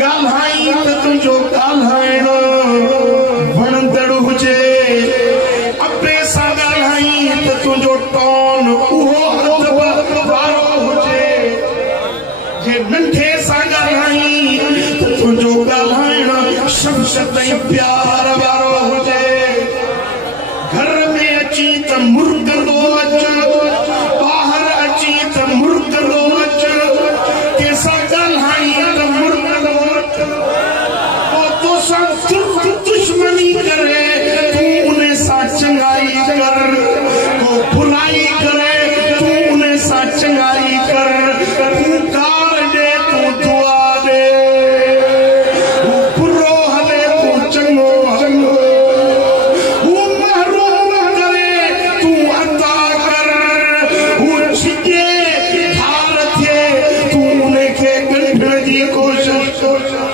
गाल्हाई त तुंहिंजो गाल्हाइण वणंदड़ हुजे, अपने सां गाल्हाई त तुंहिंजो टोन उहो अदब वारो हुजे, जे नंढे सां गाल्हाई त तुंहिंजो गाल्हाइण शमशत ऐं प्यार वारो हुजे। घर में अची त मुर्गंदो अच, ॿाहिर अची त मुर्गंदो अच, कंहिंसां गाल्हाई त मुर्गंदो अच, पोइ तोसां दुश्मनी करे तूं उन सां चङाई कर, को बुराई करे तूं उन सां चङाई कर, तूं कार ॾे तूं दुआ ॾे, हू बुरो हले तूं चङो चङो, हू महरूम करे तूं अता कर, हू छिॼे ठार थिए तूं उनखे कढण जी कोशिश कर।